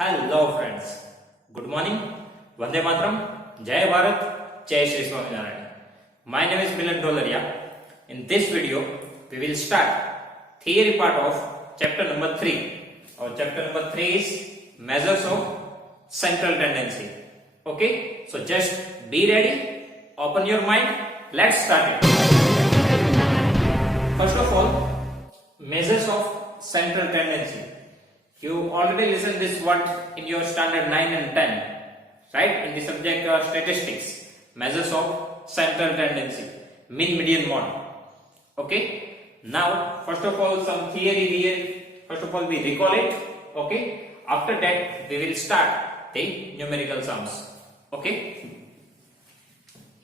Hello friends, good morning, Vande Mataram, जय भारत, जय Shri Swaminarayan. My name is Milan Dolaria. In this video, we will start theory part of chapter number 3. Our chapter number 3 is measures of central tendency. Okay, so just be ready, open your mind, let's start it. First of all, measures of central tendency. You already listened this word in your standard 9 and 10, right? In the subject statistics, measures of central tendency, mean, median, mode. Okay. Now, first of all, some theory here. First of all, we recall it. Okay. After that, we will start the numerical sums. Okay.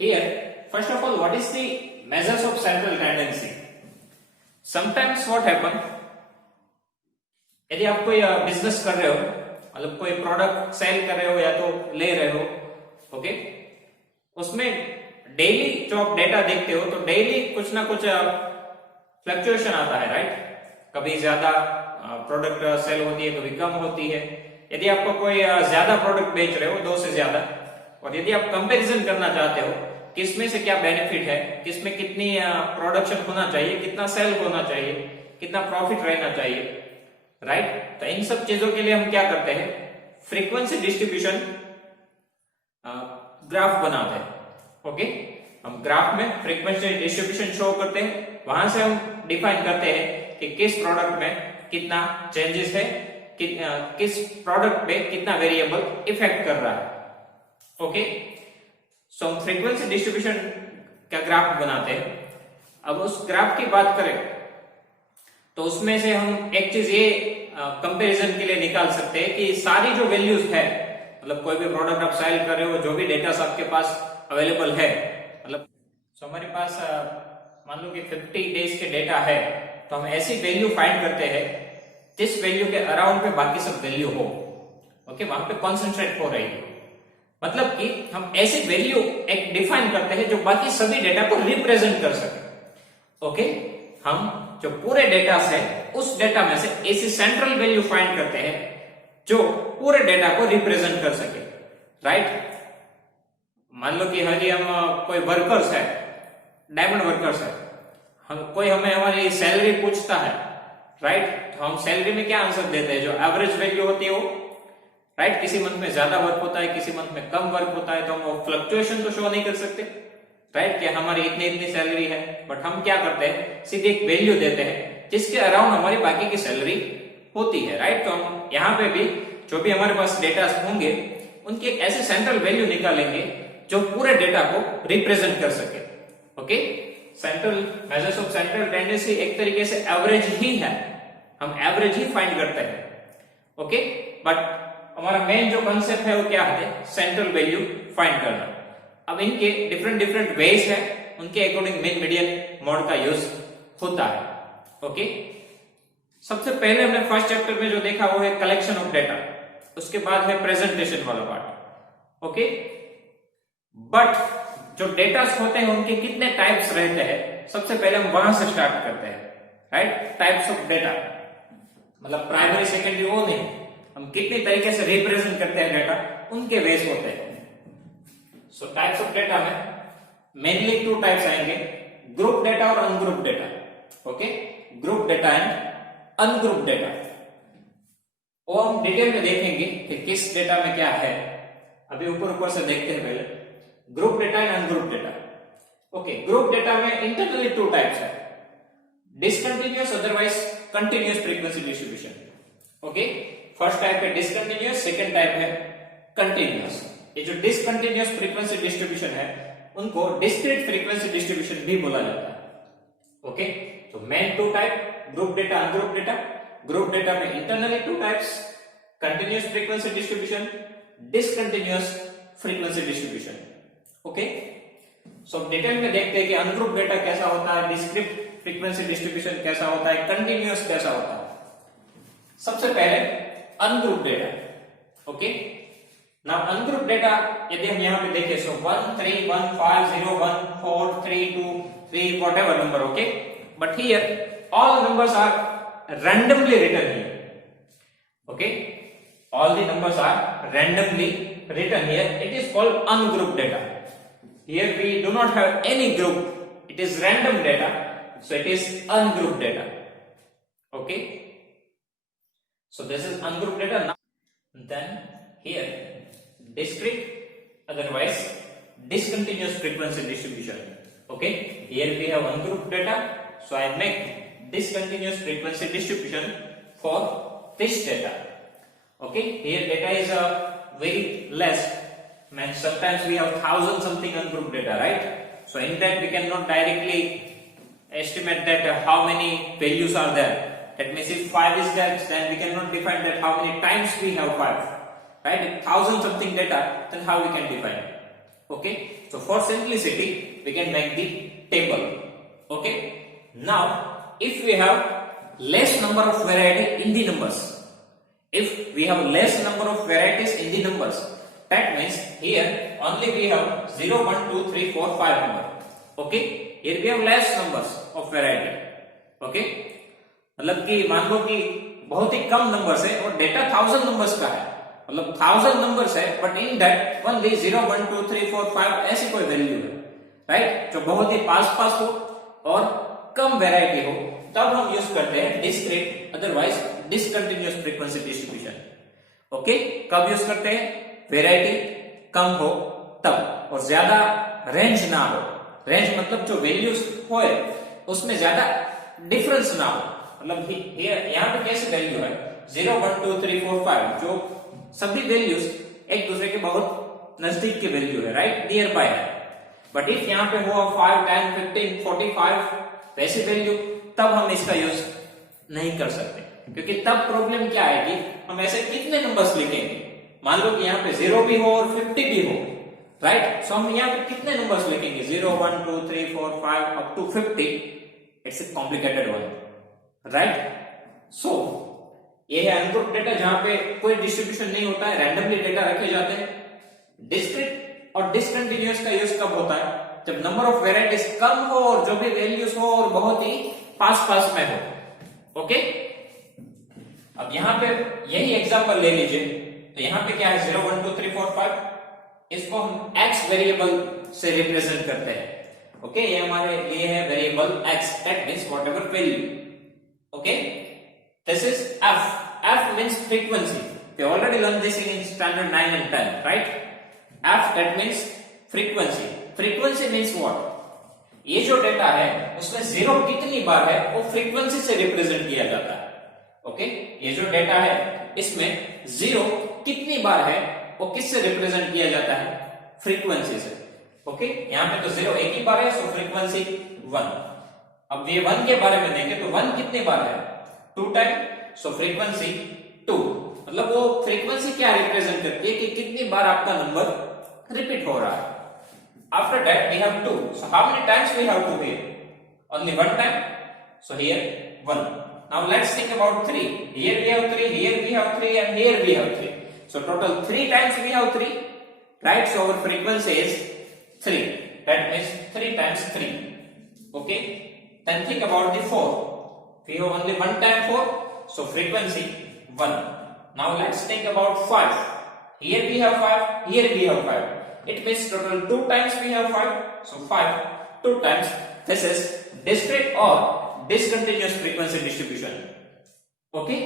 Here, first of all, what is the measures of central tendency? Sometimes what happen? यदि आप कोई business कर रहे हो, मतलब कोई product cell कर रहे हो या तो ले रहे हो, ओके, उसमें डेली जो आप डेटा देखते हो तो डेली कुछ ना कुछ फ्लक्चुएशन आता है, राइट? कभी ज्यादा प्रोडक्ट सेल होती है, कभी कम होती है. यदि आपको कोई ज्यादा प्रोडक्ट बेच रहे हो, 2 से ज्यादा, और यदि आप कंपैरिजन करना चाहते हो किसमें से क्या बेनिफिट है, किसमें कितनी प्रोडक्शन होना चाहिए, कितना सेल होना चाहिए, कितना प्रॉफिट रहना चाहिए, राइट? तो इन सब चीजों के लिए हम क्या करते हैं, फ्रीक्वेंसी डिस्ट्रीब्यूशन ग्राफ बनाते हैं. ओके, हम ग्राफ में फ्रीक्वेंसी डिस्ट्रीब्यूशन शो करते हैं. वहां से हम डिफाइन करते हैं कि किस प्रोडक्ट में कितना चेंजेस है, किस प्रोडक्ट पे कितना वेरिएबल इफेक्ट कर रहा है. ओके, सो हम फ्रीक्वेंसी डिस्ट्रीब्यूशन का ग्राफ बनाते हैं. अब उस ग्राफ की बात करें तो उसमें से हम एक चीज ये कंपैरिजन के लिए निकाल सकते हैं कि सारी जो वैल्यूज है, मतलब कोई भी प्रोडक्ट आप सेल कर रहे हो, जो भी डेटा आपके पास अवेलेबल है, मतलब हमारे पास मान लो कि 50 डेज के डेटा है, तो हम ऐसी वैल्यू फाइंड करते हैं जिस वैल्यू के अराउंड पे बाकी सब वैल्यू हो. ओके, वहां पे कॉन्सेंट्रेट हो रही हो, मतलब कि हम ऐसी वैल्यू एक डिफाइन करते हैं जो बाकी सभी डेटा को रिप्रेजेंट कर सके. ओके, हम जो पूरे डेटा से उस डेटा में से ऐसी सेंट्रल वैल्यू फाइंड करते हैं जो पूरे डेटा को रिप्रेजेंट कर सके, राइट? मान लो कि यदि हम कोई वर्कर्स है, डायमंड वर्कर्स है, हम कोई हमें हमारी सैलरी पूछता है, राइट? तो हम सैलरी में क्या आंसर देते हैं, जो एवरेज वैल्यू होती है वो, राइट? किसी मंथ में ज्यादा वर्क होता है, किसी मंथ में कम वर्क होता है, तो हम वो फ्लक्चुएशन तो शो नहीं कर सकते, राइट? कि हमारी इतनी इतनी सैलरी है, बट हम क्या करते हैं, सीधे एक वैल्यू देते हैं जिसके अराउंड हमारी बाकी की सैलरी होती है, राइट? तो हम यहाँ पे भी जो भी हमारे पास डेटा होंगे उनकी एक ऐसे सेंट्रल वैल्यू निकालेंगे जो पूरे डेटा को रिप्रेजेंट कर सके. Okay, central measures of central tendency एक तरीके से एवरेज ही है, हम एवरेज ही फाइंड करते हैं. ओके, बट हमारा मेन जो कंसेप्ट है वो क्या है, सेंट्रल वैल्यू फाइंड करना. अब इनके डिफरेंट डिफरेंट वेज है, उनके अकॉर्डिंग मीन मीडियन मोड का यूज होता है. ओके, सबसे पहले हमने फर्स्ट चैप्टर में जो देखा वो है कलेक्शन ऑफ डेटा, उसके बाद है प्रेजेंटेशन वाला पार्ट. ओके, बट जो डेटा होते हैं उनके कितने टाइप्स रहते हैं, सबसे पहले हम वहां से स्टार्ट करते हैं, राइट? टाइप्स ऑफ डेटा, मतलब प्राइमरी सेकेंडरी वो नहीं, हम कितने तरीके से रिप्रेजेंट करते हैं डेटा, उनके वेज होते हैं. सो टाइप्स ऑफ डेटा में मेनली 2 टाइप्स आएंगे, ग्रुप डेटा और ungroup data. Okay, group data and ungroup data. वो हम डिटेल में देखेंगे कि किस डेटा में क्या है. अभी ऊपर ऊपर से देखते हैं पहले group data and ungroup data. Okay, group data में इंटरनली 2 टाइप्स है, discontinuous otherwise continuous frequency distribution. Okay, first type है डिसकंटिन्यूअस, सेकंड टाइप है कंटिन्यूअस. ये जो डिसकंटिन्यूअस फ्रीक्वेंसी डिस्ट्रीब्यूशन है उनको डिस्क्रीट फ्रीक्वेंसी डिस्ट्रीब्यूशन भी बोला जाता है. ओके, तो main 2 type, group data, ungroup data. Group data में internally 2 types, continuous frequency distribution, discontinuous frequency distribution. Okay, so detail में देखते हैं कि अनग्रुप डेटा कैसा होता है, डिस्क्रीट फ्रीक्वेंसी डिस्ट्रीब्यूशन कैसा होता है, कंटिन्यूअस कैसा होता है. सबसे पहले ungroup data. Okay, now ungroup data यदि हम यहाँ पे देखें, सो 1 3 1 5 0 1 4 3 2 3 whatever number. Okay, but here all numbers are randomly written here. Okay, all the numbers are randomly written here, it is called ungrouped data. Here we do not have any group, it is random data, so it is ungrouped data. Okay, so this is ungrouped data. Now then here discrete, otherwise discontinuous frequency distribution. Okay, here we have ungrouped data, so I make discontinuous frequency distribution for this data. Okay, here data is very less, means sometimes we have 1000 something ungrouped data, right? So in that we cannot directly estimate that how many values are there. That means if 5 is there, then we cannot define that how many times we have 5, right? If 1000 something data, then how we can define it? Okay, so for simplicity we can make the table. Okay, now if we have less number of variety in the numbers, if we have less number of varieties in the numbers, that means here only we have 0, 1, 2, 3, 4, 5 number. Okay, here we have less numbers of variety. Okay, मतलब कि मान लो कि बहुत ही कम numbers है और data 1000 numbers का है, मतलब 1000 नंबर्स है, बट इन दैट ओनली 0, 1, 2, 3, 4, 5 ऐसी कोई वैल्यू है, राइट? जो बहुत ही पास हो और कम वैरायटी हो, तब हम यूज करते हैं discrete otherwise discontinuous frequency distribution. Okay, कब यूज करते हैं? वेराइटी कम हो तब, और ज्यादा रेंज ना हो. रेंज मतलब जो वैल्यूज होए उसमें ज्यादा डिफरेंस ना हो. मतलब यहाँ पे कैसे वैल्यू है 0, 1, 2, 3, 4, 5, जो सभी वैल्यूज एक दूसरे के बहुत नजदीक के वैल्यू है, राइट? नियर बाय है. बट इफ यहाँ पे हुआ 5, 10, 15, 45 वैसी वैल्यू, तब हम इसका यूज नहीं कर सकते, क्योंकि तब प्रॉब्लम क्या आएगी, हम ऐसे कितने नंबर्स लिखेंगे? मान लो कि यहाँ पे 0 भी हो और 50 भी हो, राइट? सो हम यहाँ पे कितने नंबर्स लिखेंगे? 0, 1, 2, 3, 4, 5 up to 50. It's a complicated one, right? So ये है अनग्रुप्ड डेटा, जहां पे कोई डिस्ट्रीब्यूशन नहीं होता है, रैंडमली डेटा रखे जाते हैं. डिस्क्रीट और डिसकंटिन्यूअस का यूज कब होता है? जब नंबर ऑफ वेराइटीज कम हो और जो भी वैल्यूज हो और बहुत ही पास में हो. ओके, अब यहाँ पे यही एग्जांपल ले लीजिए. तो यहाँ पे क्या है 0, 1, 2, 3, 4, 5, इसको हम x वेरिएबल से रिप्रेजेंट करते हैं. ओके, ये हमारे लिए है variable x, that means whatever value. Okay, this is f. f means frequency. We already learned this in standard 9 and 10, right? f, that means frequency. Frequency means what? ये जो data है उसमें 0 कितनी बार है वो फ्रीक्वेंसी से रिप्रेजेंट किया जाता है. ओके, ये जो डेटा है इसमें 0 कितनी बार है वो किससे रिप्रेजेंट किया जाता है? फ्रीक्वेंसी से. ओके, यहाँ पे तो 0 एक ही बार है, सो फ्रीक्वेंसी 1. अब ये 1 के बारे में देखें तो 1 कितनी बार है? 2 टाइम, सो फ्रीक्वेंसी 2. मतलब वो फ्रीक्वेंसी क्या रिप्रेजेंट करती है कि कितनी बार आपका नंबर रिपीट हो रहा है. After that we have 2. So how many times we have 2 here? Only 1 time. So here 1. Now let's think about 3. Here we have 3, here we have 3, and here we have 3. So total 3 times we have 3. Right? So our frequency is 3. That means 3 times 3. Okay? Then think about the 4. We have only 1 time 4. So frequency 1. Now let's think about 5. Here we have 5, here we have 5. It means total 2 times we have 5. So 5, 2 times. This is discrete or discontinuous frequency distribution. Okay?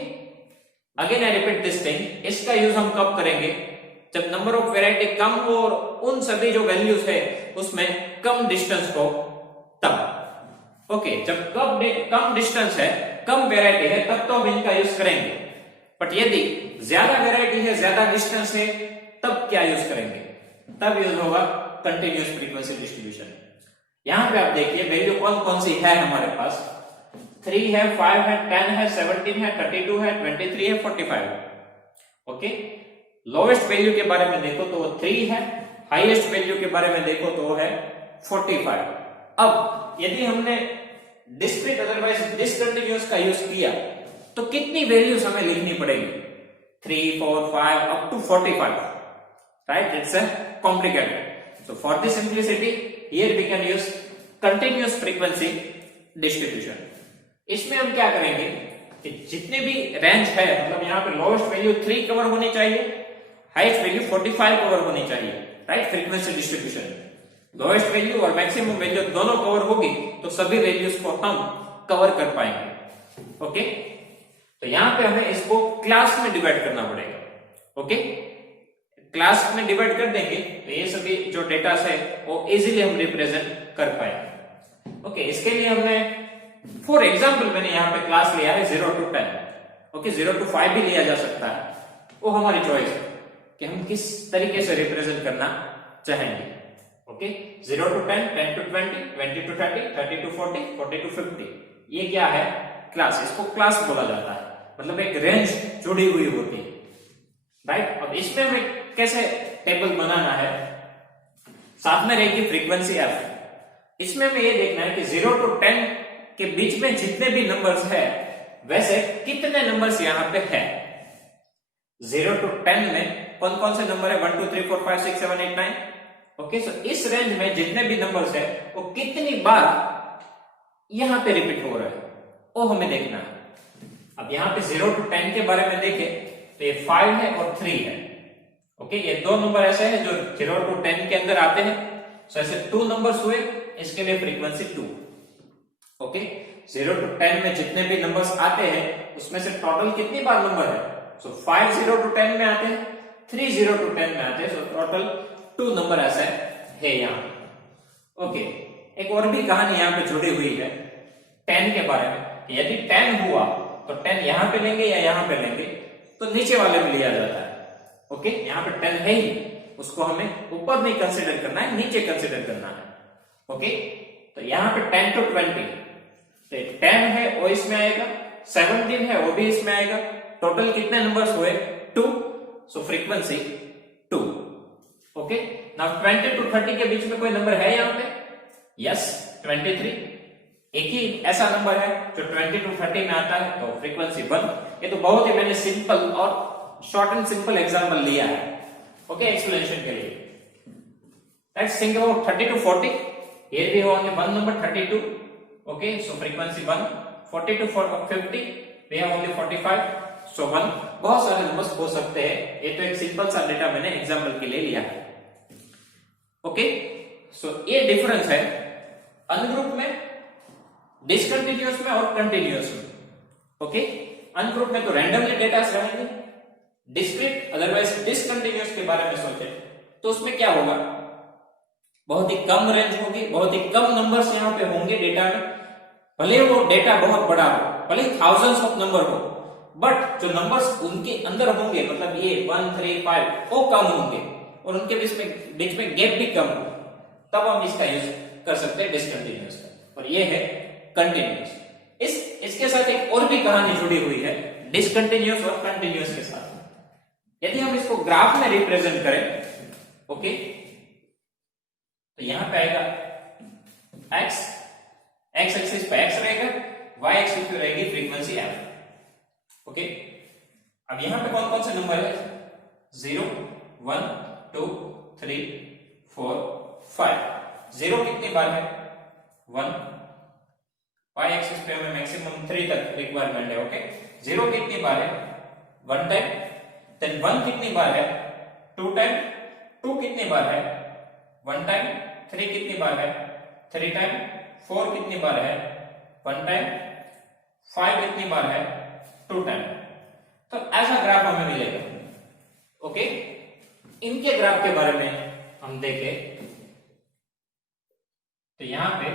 Again I repeat this thing. इसका use हम कब करेंगे? जब number of variety कम हो और उन सभी जो वैल्यूज है उसमें कम डिस्टेंस हो तब. ओके, जब कम डिस्टेंस है, कम वेराइटी है, तब तो हम इनका यूज करेंगे. बट यदि ज्यादा वेराइटी है, ज्यादा डिस्टेंस है, तब क्या यूज करेंगे? तब यूज होगा कंटिन्यूअस फ्रीक्वेंसी डिस्ट्रीब्यूशन. यहां पे आप देखिए वैल्यू कौन सी है हमारे पास. 3 है, 5 है, 10 है, 17 है, 32 है, 23 है, 45 है. ओके, लोएस्ट वैल्यू के बारे में देखो तो वो 3 है, हाईएस्ट वैल्यू के बारे में देखो तो वो है 45. अब यदि हमने डिस्क्रीट अदरवाइज डिसकंटिन्यूअस का यूज किया तो कितनी वैल्यूज हमें लिखनी पड़ेगी? 3, 4, 5 up to 45. Right? It's a complicated. So for the simplicity, here we can use continuous frequency distribution. इसमें हम क्या करेंगे? कि जितने भी रेंज है, मतलब यहाँ पे लोएस्ट वैल्यू 3 कवर होनी चाहिए, हाईएस्ट वैल्यू 45 कवर होनी चाहिए, right. Frequency distribution lowest value और मैक्सिमम वैल्यू दोनों कवर होगी तो सभी वैल्यूज को हम कवर कर पाएंगे। ओके, तो यहाँ पे हमें इसको क्लास में डिवाइड करना पड़ेगा। ओके, क्लास में डिवाइड कर देंगे तो ये सभी जो डेटा है वो इजीली हम रिप्रेजेंट कर पाएंगे। ओके, इसके लिए हमने फॉर एग्जांपल मैंने यहाँ पे क्लास लिया है 0 to 10। ओके, 0 to 5 भी लिया जा सकता है, वो हमारी चॉइस है कि हम किस तरीके से रिप्रेजेंट करना चाहेंगे। Okay, 0 to 10, 10 to 20, 20 to 30, 30 to 40, 40 to 50, ये क्या है? क्लास। इसको क्लास बोला जाता है, मतलब एक रेंज जुड़ी हुई होती है, राइट। अब इसमें हमें कैसे टेबल बनाना है, साथ में रहेगी फ्रीक्वेंसी एफ। इसमें हमें ये देखना है कि 0 to 10 के बीच में जितने भी नंबर्स है वैसे कितने नंबर्स यहाँ पे है। 0 to 10 में कौन कौन से नंबर है? 1 2 3 4 5 6 7 8 9। ओके, सो इस रेंज में जितने भी नंबर्स है वो कितनी बार यहां पे रिपीट हो रहा है वो हमें देखना है। अब यहाँ पे 0 to 10 के बारे में देखें तो ये 5 है और 3 है। ओके, ये दो नंबर ऐसे हैं जो 0 to 10 के अंदर आते हैं, सो ऐसे 2 नंबर्स हुए, इसके लिए फ्रीक्वेंसी 2। ओके, 0 to 10 में जितने भी नंबर्स आते हैं उसमें से टोटल कितनी बार नंबर है? सो 5 0 to 10 में आते हैं, 3 0 to 10 में आते हैं, सो टोटल 2 नंबर ऐसा है यहाँ। ओके, एक और भी कहानी यहाँ पे जुड़ी हुई है 10 के बारे में। यदि 10 हुआ तो 10 यहाँ पे लेंगे या यहाँ पे लेंगे, तो नीचे वाले में लिया जाता है। ओके, यहाँ पे 10 है ही, उसको हमें ऊपर नहीं कंसीडर करना है, नीचे कंसीडर करना है। ओके, तो यहाँ पे 10 to 20, तो 10 है वो इसमें आएगा, 17 है वो भी इसमें आएगा, टोटल कितने नंबर्स हुए? 2, सो फ्रीक्वेंसी 2। ओके, नाउ 20 to 30 के बीच में कोई नंबर है यहाँ पे? यस, 23। एक ही ऐसा नंबर है जो 20 to 30 में आता है, तो फ्रीक्वेंसी 1। ये तो बहुत ही मैंने सिंपल और शॉर्ट एंड सिंपल एग्जांपल लिया है, ओके, एक्सप्लेनेशन के लिए। Let's think about 30 to 40, here we have only one number 32। okay, so frequency 1। 40 to 50 we have only 45, so 1। बहुत सारे नंबर्स हो सकते हैं, ये तो एक सिंपल सा डेटा मैंने एग्जांपल के लिए लिया है। ओके, सो ये डिफरेंस है अनग्रुप में, डिसकंटिन्यूअस में और कंटिन्यूअस में। ओके, अनग्रुप में तो रैंडमली डेटा रहेंगे, डिस्क्रीट अदरवाइज डिसकंटिन्यूअस के बारे में सोचे तो उसमें क्या होगा? बहुत ही कम रेंज होगी, बहुत ही कम नंबर्स यहाँ पे होंगे डेटा में। भले वो डेटा बहुत बड़ा हो, भले थाउजेंड्स ऑफ नंबर हो, बट जो नंबर्स उनके अंदर होंगे, मतलब ये 1 3 5 वो कम होंगे और उनके बीच में गैप भी कम हो, तब हम इसका यूज कर सकते हैं डिसकंटिन्यूअस का। और ये है कंटिन्यूअस। इसके साथ एक और भी कहानी जुड़ी हुई है डिसकंटिन्यूअस और कंटिन्यूअस के साथ। यदि हम इसको ग्राफ में रिप्रेजेंट करें, ओके, तो यहां पे आएगा x एक्सिस पे x रहेगा, y एक्सिस पे रहेगी फ्रीक्वेंसी f। ओके, अब यहां पे कौन कौन से नंबर है? 0 1 2 3 4 5। 0 कितनी बार है? 1। y एक्सिस पे हमें मैक्सिमम 3 तक रिक्वायरमेंट है। ओके, 0 कितनी बार है? 1 टाइम। देन 1 कितनी बार है? 2 टाइम। 2 कितनी बार है? 1 टाइम। 3 कितनी बार है? 3 टाइम। 4 कितनी बार है? 1 टाइम। 5 कितनी बार है? 2 टाइम। तो ऐसा ग्राफ हमें मिलेगा। ओके, इनके ग्राफ के बारे में हम देखें तो यहां पे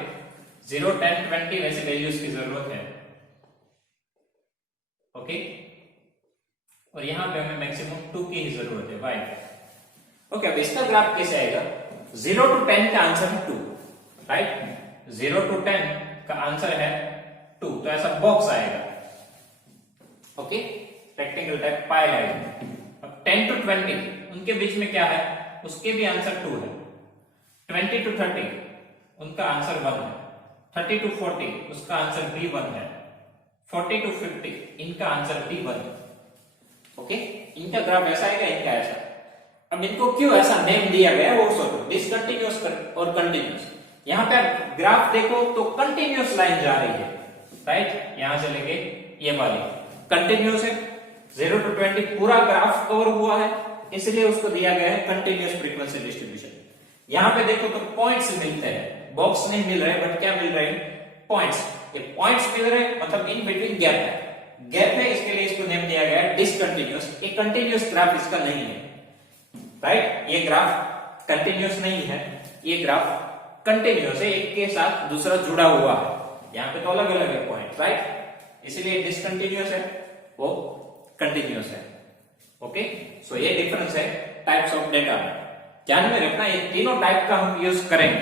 0 10 20 वैसे वैल्यूज की जरूरत है। ओके, और यहां पे हमें मैक्सिमम 2 की ही जरूरत है, वाई। ओके, अब इसका ग्राफ कैसे आएगा? 0 to 10 का आंसर है 2, राइट। 0 to 10 का आंसर है 2, तो ऐसा बॉक्स आएगा। ओके, रेक्टेंगल टाइप पाई लाइन। अब 10 to 20 उनके बीच में क्या है? उसके भी आंसर 2 है। 20 to 30 उनका आंसर 1 है। 30 to 40 उसका आंसर भी 1 है। 40 to 50 इनका आंसर भी 1 है। ओके, इनका ग्राफ ऐसा आएगा, इनका ऐसा। अब इनको क्यों ऐसा नेम दिया गया है वो सोचो, डिसकंटिन्यूअस और कंटिन्यूअस। यहाँ पे आप ग्राफ देखो तो कंटिन्यूअस लाइन जा रही है, राइट। यहां से लेके ये वाली कंटिन्यूस है, 0 to 20 पूरा ग्राफ कवर हुआ है, इसलिए उसको दिया गया है कंटिन्यूस फ्रीक्वेंसी डिस्ट्रीब्यूशन। यहां पे देखो तो पॉइंट्स मिलते हैं, बॉक्स नहीं मिल रहे बट क्या मिल रहे हैं, पॉइंट्स। ये पॉइंट्स मिल रहे हैं मतलब इन बिटवीन गैप है, गैप है, इसके लिए इसको नेम दिया गया है डिसकंटिन्यूस। ये कंटिन्यूस ग्राफ इसका नहीं है, राइट, ये ग्राफ कंटिन्यूस नहीं है, ये ग्राफ कंटिन्यूस है, एक के साथ दूसरा जुड़ा हुआ है। यहाँ पे तो अलग अलग है पॉइंट, राइट, इसीलिए डिसकंटिन्यूस है, वो कंटिन्यूस है। ओके, सो ये डिफरेंस है टाइप्स ऑफ डेटा। ध्यान में रखना ये तीनों टाइप का हम यूज करेंगे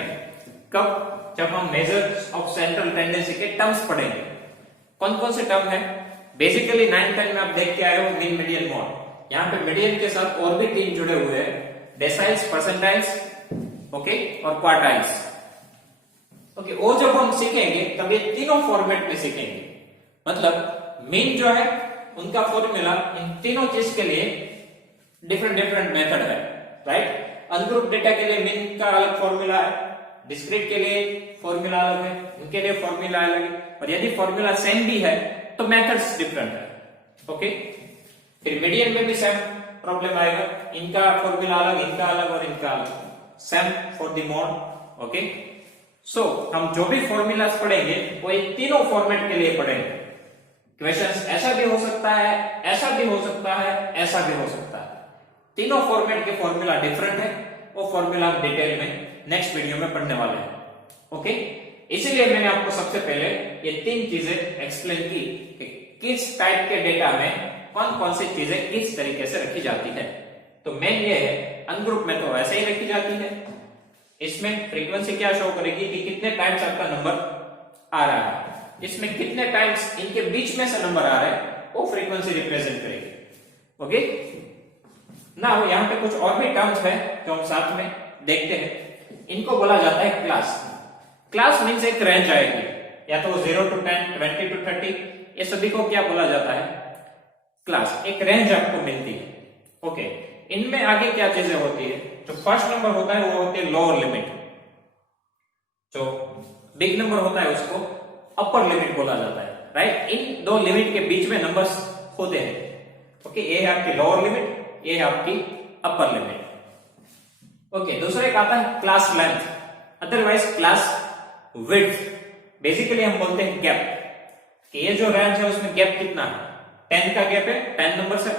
कब, जब हम मेजर्स ऑफ सेंट्रल टेंडेंसी के टर्म्स पढ़ेंगे। कौन कौन से टर्म है, बेसिकली 9-10 में आप देख के आए हो मीन मीडियन मोड। यहाँ पे मीडियन के साथ और भी तीन जुड़े हुए हैं, डेसाइल्स, परसेंटाइल्स, ओके, और क्वार्टाइल्स। ओके, वो जब हम सीखेंगे तब ये तीनों फॉर्मेट में सीखेंगे। मतलब मीन जो है उनका फॉर्मूला इन तीनों चीज के लिए डिफरेंट मेथड है, राइट। अनग्रुप डेटा के लिए मीन का अलग फॉर्मूला है, डिस्क्रीट के लिए फॉर्मूला अलग है, उनके लिए फॉर्मूला अलग है, और यदि फॉर्मूला सेम भी है तो मेथड्स डिफरेंट है। ओके, फिर मीडियन में भी सेम प्रॉब्लम आएगा, इनका फॉर्मूला अलग, इनका अलग और इनका अलग, same for the mode. Okay, so हम जो भी फॉर्मूलास पढ़ेंगे वो ये तीनों फॉर्मेट के लिए पढ़ेंगे। क्वेश्चंस ऐसा भी हो सकता है, ऐसा भी हो सकता है, ऐसा भी हो सकता है। तीनों फॉर्मेट के फॉर्मूला डिफरेंट है, वो फॉर्मूला हम डिटेल में नेक्स्ट वीडियो में पढ़ने वाले हैं। ओके, इसीलिए मैंने आपको सबसे पहले ये तीन चीजें एक्सप्लेन की कि किस टाइप के डेटा में कौन कौन सी चीजें किस तरीके से रखी जाती है। तो मेन ये है, अनग्रुप में तो वैसे ही रखी जाती है, इसमें फ्रीक्वेंसी क्या शो करेगी कि कितने टाइम्स आपका नंबर आ रहा है, इसमें कितने टाइम्स इनके बीच में से नंबर आ रहा है, वो फ्रीक्वेंसी रिप्रेजेंट करेगी। ओके, नाउ यहाँ पे कुछ और भी टर्म्स है जो हम साथ में देखते हैं। इनको बोला जाता है क्लास। क्लास मीन्स एक रेंज आएगी, या तो 0 to 10, 20 to 30, ये सभी को क्या बोला जाता है, क्लास। एक रेंज आपको मिलती है। ओके, इनमें आगे क्या चीजें होती है, जो फर्स्ट नंबर होता है वो होती है लोअर लिमिट, जो बिग नंबर होता है उसको अपर लिमिट बोला जाता है, राइट। इन दो लिमिट के बीच में नंबर्स होते हैं। ओके, ये है आपकी लोअर लिमिट, ये है आपकी अपर लिमिट। ओके, दूसरा एक आता है class length, otherwise class width. Basically हम बोलते हैं गैप, कि ये जो रेंज है उसमें गैप कितना है, 10 का गैप है, 10 नंबर से,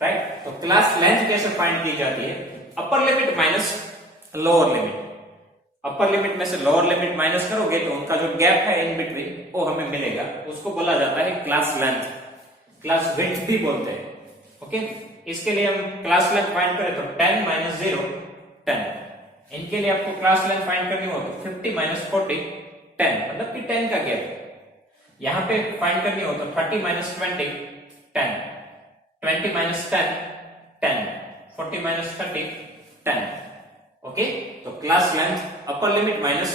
राइट। तो क्लास लेंथ कैसे फाइंड की जाती है, upper limit minus lower limit. Upper limit में से लोअर लिमिट माइनस करोगे तो उनका जो गैप है इन बिटवीन वो हमें मिलेगा, उसको बोला जाता है क्लास लेंथ, क्लास विड्थ भी बोलते हैं। ओके, इसके लिए हम क्लास लेंथ फाइंड करें तो 10 - 0 10, इनके लिए आपको क्लास लेंथ फाइंड करनी हो तो 50 - 40 10, मतलब कि 10 का गैप। यहां पे फाइंड करनी हो तो 30 - 20 10, 20 - 10 10, 40 - 30 10। ओके, तो class length upper limit minus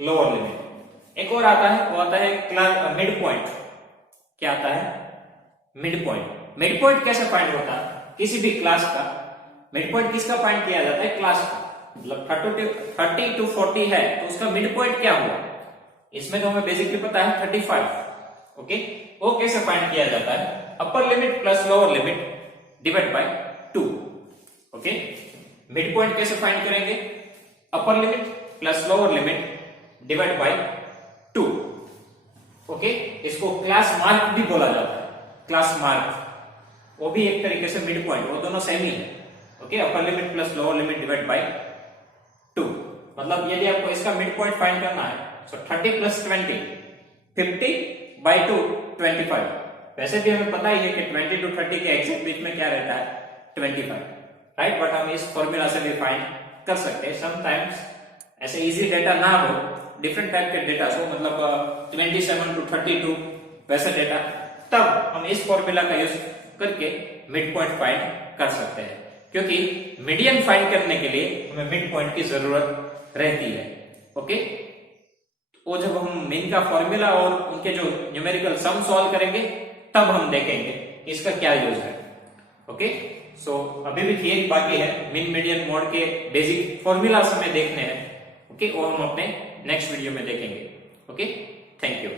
lower limit. एक और आता है, वो आता है क्लास मिड पॉइंट। क्या आता है, मिड पॉइंट। मिड पॉइंट कैसे फाइंड होता है, किसी भी क्लास का मिड पॉइंट किसका फाइंड किया जाता है, क्लास का। मतलब 30 to 40 है तो उसका मिड पॉइंट क्या हुआ, इसमें तो हमें बेसिकली पता है 35। ओके, वो कैसे फाइंड किया जाता है, upper limit plus lower limit divide by 2। Okay, mid point कैसे फाइंड करेंगे, upper limit plus lower limit divide by 2। Okay, इसको क्लास मार्क भी बोला जाता है, क्लास मार्क, वो भी एक तरीके से मिड पॉइंट, वो दोनों सेम ही है। Okay, upper limit plus lower limit divide by 2। मतलब यदि आपको इसका मिड पॉइंट फाइंड करना है तो 30 + 20 50/2 25। वैसे भी हमें पता ही है कि 20 to 30 के एग्जैक्ट बीच में क्या रहता है, 25, राइट। बट हम इस फॉर्मूला से भी फाइंड कर सकते हैं। समटाइम्स ऐसे इजी डेटा ना हो, डिफरेंट टाइप के डेटा हो, मतलब 27 to 32 वैसे डेटा, तब हम इस फॉर्मूला का यूज करके मिड पॉइंट फाइंड कर सकते हैं, क्योंकि मीडियन फाइंड करने के लिए हमें मिड पॉइंट की जरूरत रहती है। ओके, वो जब हम मीन का फॉर्मूला और उनके जो न्यूमेरिकल सम सॉल्व करेंगे तब हम देखेंगे इसका क्या यूज है। ओके, सो अभी भी थियरी बाकी है, मीन मीडियन मोड के बेसिक फॉर्मूलास हमें देखने हैं। ओके, वो हम अपने नेक्स्ट वीडियो में देखेंगे। Okay, thank you.